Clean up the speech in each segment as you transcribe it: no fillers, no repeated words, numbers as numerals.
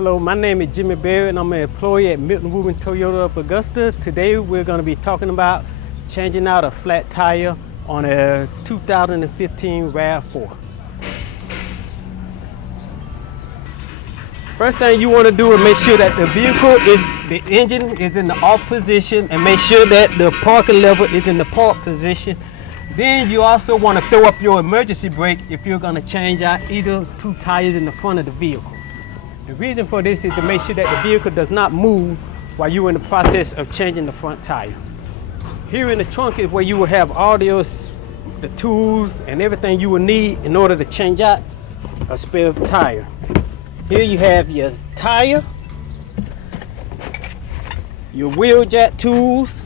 Hello, my name is Jimmy Berry and I'm an employee at Milton, Ruben, Toyota of Augusta. Today we're going to be talking about changing out a flat tire on a 2015 RAV4. First thing you want to do is make sure that the engine is in the off position, and make sure that the parking lever is in the park position. Then you also want to throw up your emergency brake if you're going to change out either two tires in the front of the vehicle. The reason for this is to make sure that the vehicle does not move while you're in the process of changing the front tire. Here in the trunk is where you will have all the tools and everything you will need in order to change out a spare tire. Here you have your tire, your wheel jack tools,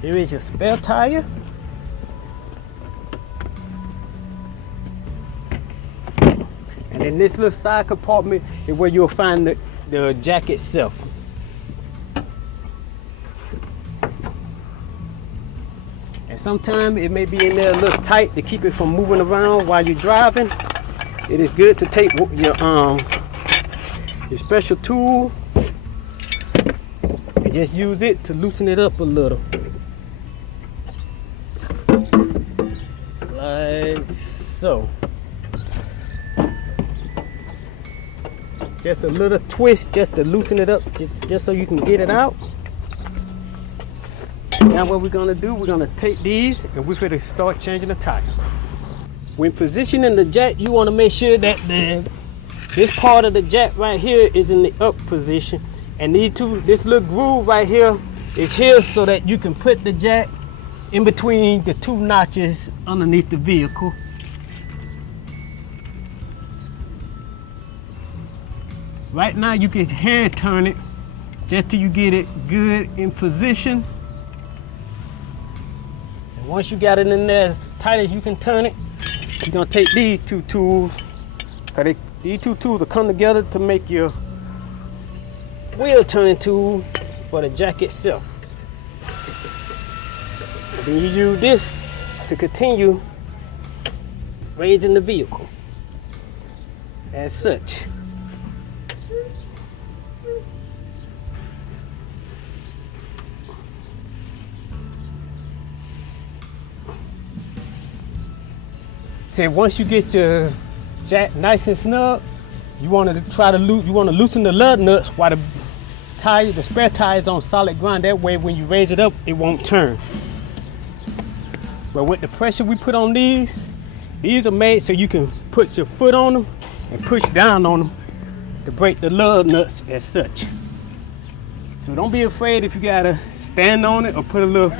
here is your spare tire, and in this little side compartment is where you'll find the jack itself. And sometimes it may be in there a little tight to keep it from moving around while you're driving. It is good to take your special tool and just use it to loosen it up a little. Like so. Just a little twist just to loosen it up, just so you can get it out. Now what we're gonna do, we're gonna take these and we're gonna start changing the tire. When positioning the jack, you wanna make sure that this part of the jack right here is in the up position, and this little groove right here is here so that you can put the jack in between the two notches underneath the vehicle. Right now you can hand turn it just till you get it good in position. And once you got it in there as tight as you can turn it, you're gonna take these two tools, because these two tools will come together to make your wheel turning tool for the jack itself. Then you use this to continue raising the vehicle as such. So once you get your jack nice and snug, you want to loosen the lug nuts while the spare tire is on solid ground. That way when you raise it up, it won't turn. But with the pressure we put on these are made so you can put your foot on them and push down on them to break the lug nuts as such. So don't be afraid if you gotta stand on it or put a little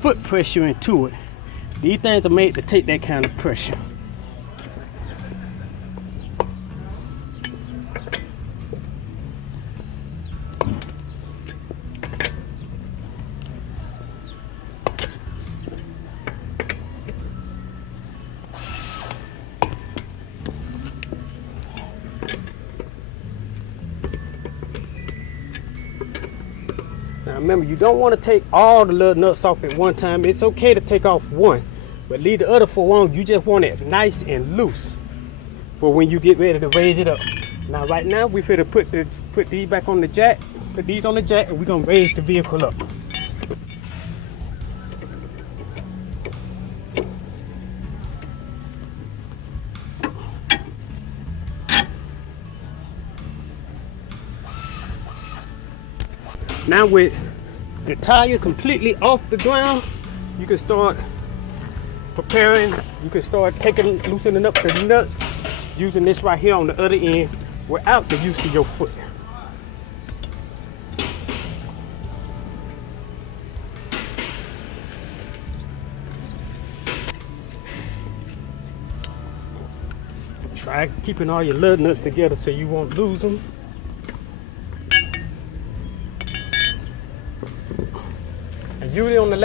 foot pressure into it. These things are made to take that kind of pressure. Now remember, you don't want to take all the little nuts off at one time. It's okay to take off one, but leave the other for one. You just want it nice and loose for when you get ready to raise it up. Now right now we're going to put these back on the jack, put these on the jack, and we're going to raise the vehicle up. Now with the tire completely off the ground, you can start preparing. You can start loosening up the nuts using this right here on the other end without the use of your foot. Try keeping all your lug nuts together so you won't lose them. And usually on the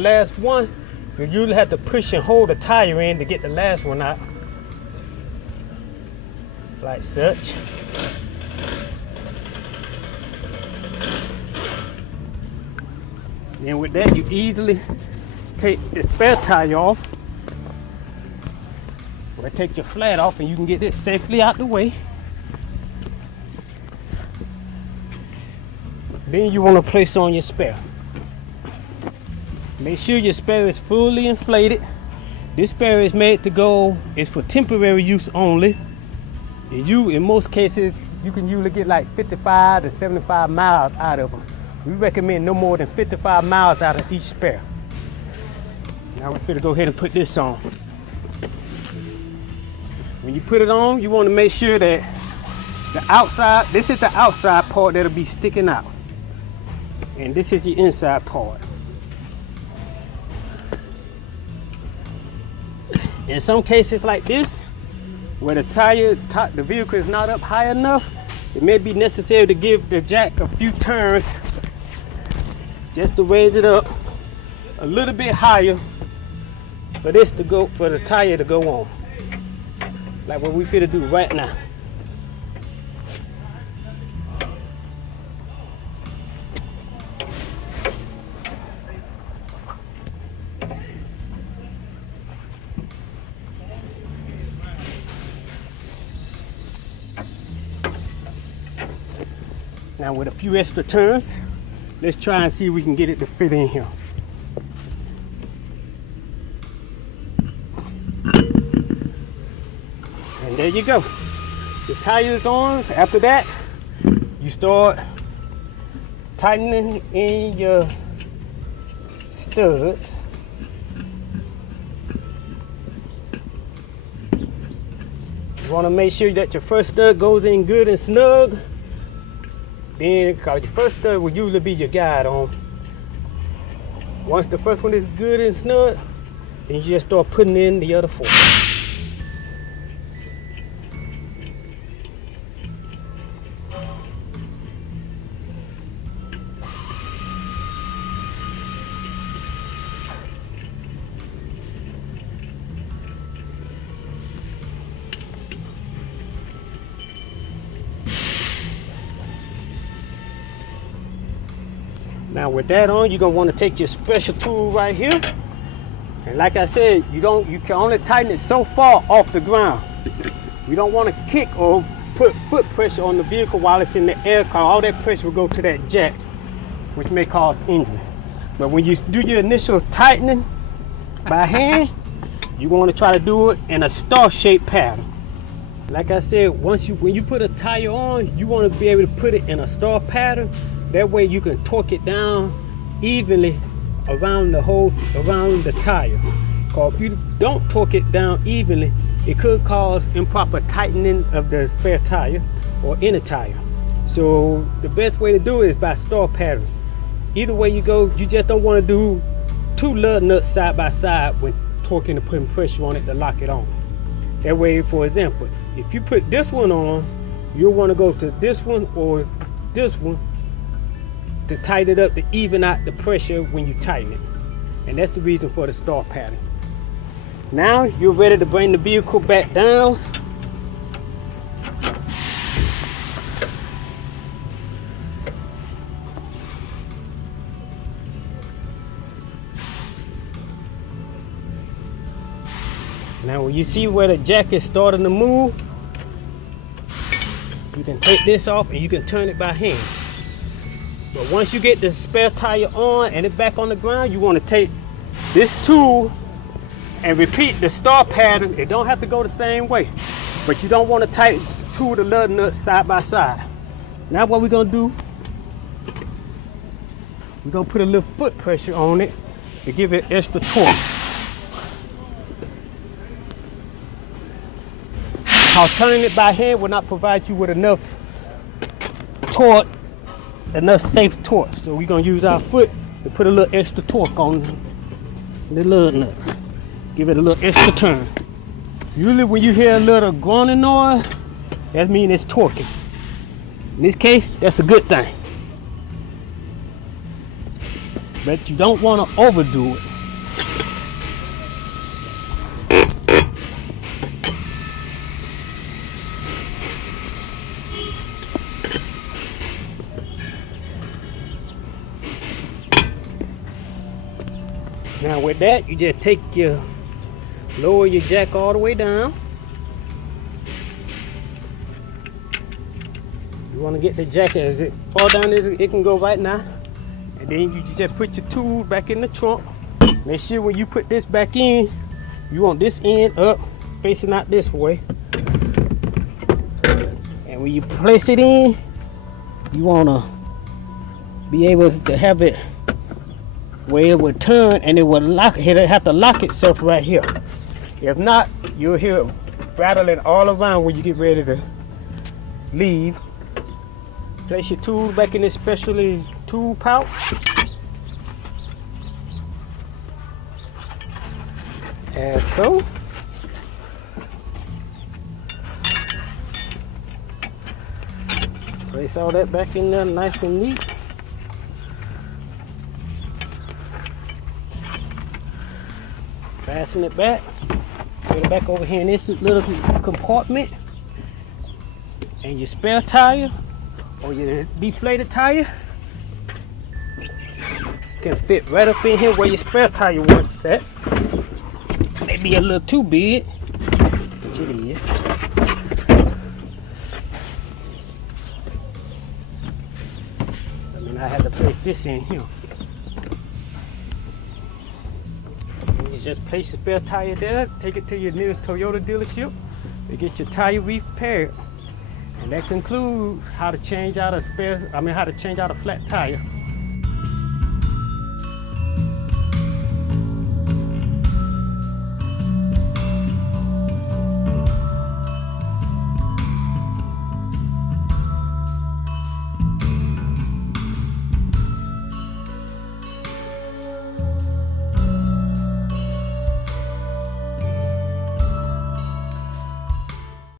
last one, you usually have to push and hold the tire in to get the last one out. Like such. Then with that, you easily take the spare tire off, or take your flat off, and you can get this safely out the way. Then you want to place on your spare. Make sure your spare is fully inflated. This spare is made to go, it's for temporary use only. And in most cases, you can usually get like 55 to 75 miles out of them. We recommend no more than 55 miles out of each spare. Now we're going to go ahead and put this on. When you put it on, you want to make sure that the outside, this is the outside part that'll be sticking out. And this is the inside part. In some cases like this, where the vehicle is not up high enough, it may be necessary to give the jack a few turns just to raise it up a little bit higher for the tire to go on. Like what we finna do right now. Now with a few extra turns, let's try and see if we can get it to fit in here. And there you go. The tire is on. After that, you start tightening in your studs. You want to make sure that your first stud goes in good and snug. Then, because your first stud will usually be your guide on. Once the first one is good and snug, then you just start putting in the other four. Now with that on, you're gonna want to take your special tool right here. And like I said, you can only tighten it so far off the ground. You don't want to kick or put foot pressure on the vehicle while it's in the air, because all that pressure will go to that jack, which may cause injury. But when you do your initial tightening by hand, you want to try to do it in a star-shaped pattern. Like I said, when you put a tire on, you want to be able to put it in a star pattern. That way you can torque it down evenly around the tire. Because if you don't torque it down evenly, it could cause improper tightening of the spare tire or any tire. So the best way to do it is by star pattern. Either way you go, you just don't want to do two lug nuts side by side when torquing and putting pressure on it to lock it on. That way, for example, if you put this one on, you'll want to go to this one or this one to tighten it up to even out the pressure when you tighten it. And that's the reason for the star pattern. Now you're ready to bring the vehicle back down. Now when you see where the jack is starting to move, you can take this off and you can turn it by hand. But once you get the spare tire on and it back on the ground, you want to take this tool and repeat the star pattern. It don't have to go the same way, but you don't want to tighten two of the lug nuts side by side. Now what we're going to do, we're going to put a little foot pressure on it to give it extra torque. Because turning it by hand will not provide you with enough torque, enough safe torque. So we're going to use our foot to put a little extra torque on the lug nuts. Give it a little extra turn. Usually when you hear a little groaning noise, that means it's torquing. In this case, that's a good thing. But you don't want to overdo it. with that, you just lower your jack all the way down. You want to get the jack as it far down as it can go right now. And then you just put your tool back in the trunk. Make sure when you put this back in, you want this end up, facing out this way. And when you place it in, you want to be able to have it where it would turn and it would lock. It'll have to lock itself right here. If not, you'll hear it rattling all around when you get ready to leave. Place your tool back in this specially tool pouch. As so. Place all that back in there nice and neat. Fasten it back. Put it back over here in this little compartment. And your spare tire or your deflated tire can fit right up in here where your spare tire was set. Maybe a little too big, which it is. So I had to place this in here. And you just place your spare tire there, take it to your nearest Toyota dealership to get your tire repaired. And that concludes how to change out a flat tire.